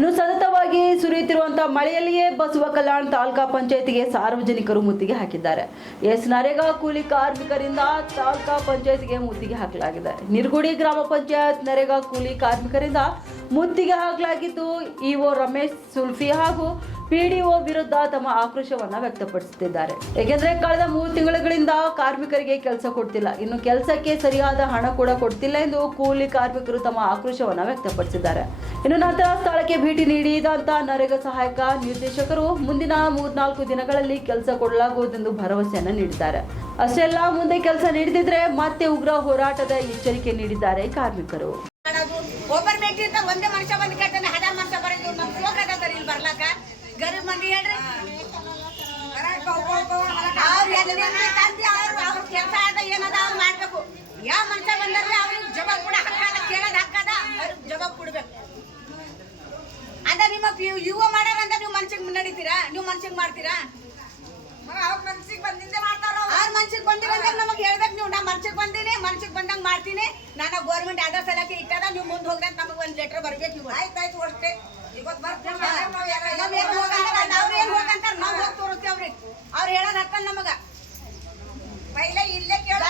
ಇನ್ನು ಸತತವಾಗಿ ಸುರಿಯುತ್ತಿರುವಂತಹ ಮಳೆಯಲ್ಲಿಯೇ ಬಸವ ಕಲ್ಯಾಣ ತಾಲೂಕಾ ಪಂಚಾಯತಿಗೆ ಸಾರ್ವಜನಿಕರು ಮುತ್ತಿಗೆ ಹಾಕಿದ್ದಾರೆ. ನರೇಗಾ ಕೂಲಿ ಕಾರ್ಮಿಕರಿಂದ ತಾಲೂಕಾ ಪಂಚಾಯತಿಗೆ ಮುತ್ತಿಗೆ ಹಾಕಲಾಗಿದೆ. ನಿರ್ಗುಡಿ ಗ್ರಾಮ ಪಂಚಾಯತ್ ನರೇಗಾ ಕೂಲಿ ಕಾರ್ಮಿಕರಿಂದ ಮುತ್ತಿಗೆ ಹಾಕಲಾಗಿದ್ದು, ಇಒ ರಮೇಶ್ ಸುಲ್ಫಿ ಹಾಗೂ ಪಿಡಿಒ ವಿರುದ್ಧ ತಮ್ಮ ಆಕ್ರೋಶವನ್ನ ವ್ಯಕ್ತಪಡಿಸುತ್ತಿದ್ದಾರೆ. ಏಕೆಂದರೆ ಕಳೆದ 3 ತಿಂಗಳುಗಳಿಂದ ಕಾರ್ಮಿಕರಿಗೆ ಕೆಲಸ ಕೊಡ್ತಿಲ್ಲ, ಇನ್ನು ಕೆಲಸಕ್ಕೆ ಸರಿಯಾದ ಹಣ ಕೂಡ ಕೊಡ್ತಿಲ್ಲ ಎಂದು ಕೂಲಿ ಕಾರ್ಮಿಕರು ತಮ್ಮ ಆಕ್ರೋಶವನ್ನ ವ್ಯಕ್ತಪಡಿಸಿದ್ದಾರೆ. ಇನ್ನು ನಂತರ ಸ್ಥಳಕ್ಕೆ ಭೇಟಿ ನೀಡಿದಂತ ನರೇಗಾ ಸಹಾಯಕ ನಿರ್ದೇಶಕರು ಮುಂದಿನ 3-4 ದಿನಗಳಲ್ಲಿ ಕೆಲಸ ಕೊಡಲಾಗುವುದೆಂದು ಭರವಸೆಯನ್ನ ನೀಡಿದ್ದಾರೆ. ಅಷ್ಟೇ ಅಲ್ಲ, ಮುಂದೆ ಕೆಲಸ ನೀಡದಿದ್ರೆ ಮತ್ತೆ ಉಗ್ರ ಹೋರಾಟದ ಎಚ್ಚರಿಕೆ ನೀಡಿದ್ದಾರೆ ಕಾರ್ಮಿಕರು. ಒಬ್ಬರ ಮೇಟಿ ಅಂತ ಒಂದೇ ಮನುಷ್ಯ ಬಂದು ಕೇಳ್ತಾನೆ, 1000 ಮನುಷ್ಯ ಬರೋದು ನಮ್ಮ ಹೋಗದ ಸರ್ ಇಲ್ಲಿ ಬರ್ಲಾಕ ಗರೀಬ್ ಮಂದಿ ಹೇಳ್ರಿ. ಅವ್ರು ಎಲ್ಲಿ ತಂದಿ ಅವ್ರ ಕೆಲಸ ಆದ ಏನದ ಅವ್ರು ಮಾಡ್ಬೇಕು. ಯಾವ ಮನುಷ್ಯ ಬಂದ್ರೆ ಅವ್ರಿಗೆ ಜವಾಬ್ ಕೂಡ ಹಾಕದ, ಕೇಳೋದು ಹಾಕದ, ಅವ್ರಿಗೆ ಜವಾಬ್ ಕೊಡ್ಬೇಕು. ಅದ ನಿಮ್ಮ ಯುವ ಮಾಡ್ಯಾರ ಅಂತ ನೀವು ಮನ್ಸಿಗೆ ನಡೀತೀರಾ? ನೀವು ಮನ್ಸಿಗೆ ಮಾಡ್ತೀರಾ? ಅವ್ರ ಮನ್ಸಿಗೆ ಬಂದಿಂದೆ ಮಾಡ್ತಾರ. ಅವ್ರ ಮನ್ಸಿಗೆ ಬಂದಿರಂತ ನಮಗೆ ಹೇಳ್ಬೇಕು. ನೀವು ನಾ ಮನ್ಸಿಗೆ ಬಂದೀನಿ, ಮನ್ಸಿಗೆ ಬಂದಂಗೆ ಮಾಡ್ತೀನಿ, ನಾನು ಗೌರ್ಮೆಂಟ್ ಆಧಾರ್ ಸಲಕ್ಕೆ ಇಟ್ಟದ, ನೀವು ಮುಂದೆ ಹೋಗ್ರಿ ಅಂತ ನಮಗೆ ಒಂದು ಲೆಟರ್ ಬರ್ಬೇಕು. ಇವಾಗ ಆಯ್ತಾಯ್ತು ಅಷ್ಟೇ. ಇವತ್ತು ಬರ್ತೀವಿ, ಅವ್ರು ಏನು ಹೋಗಂತಾರ, ನಾವು ಹೋಗಿ ತೋರಿಸ್ತೇವ್ರಿ. ಅವ್ರು ಹೇಳೋದು ಹತ್ತ ನಮಗ ಪೈಲೆ ಇಲ್ಲೇ ಕೇಳ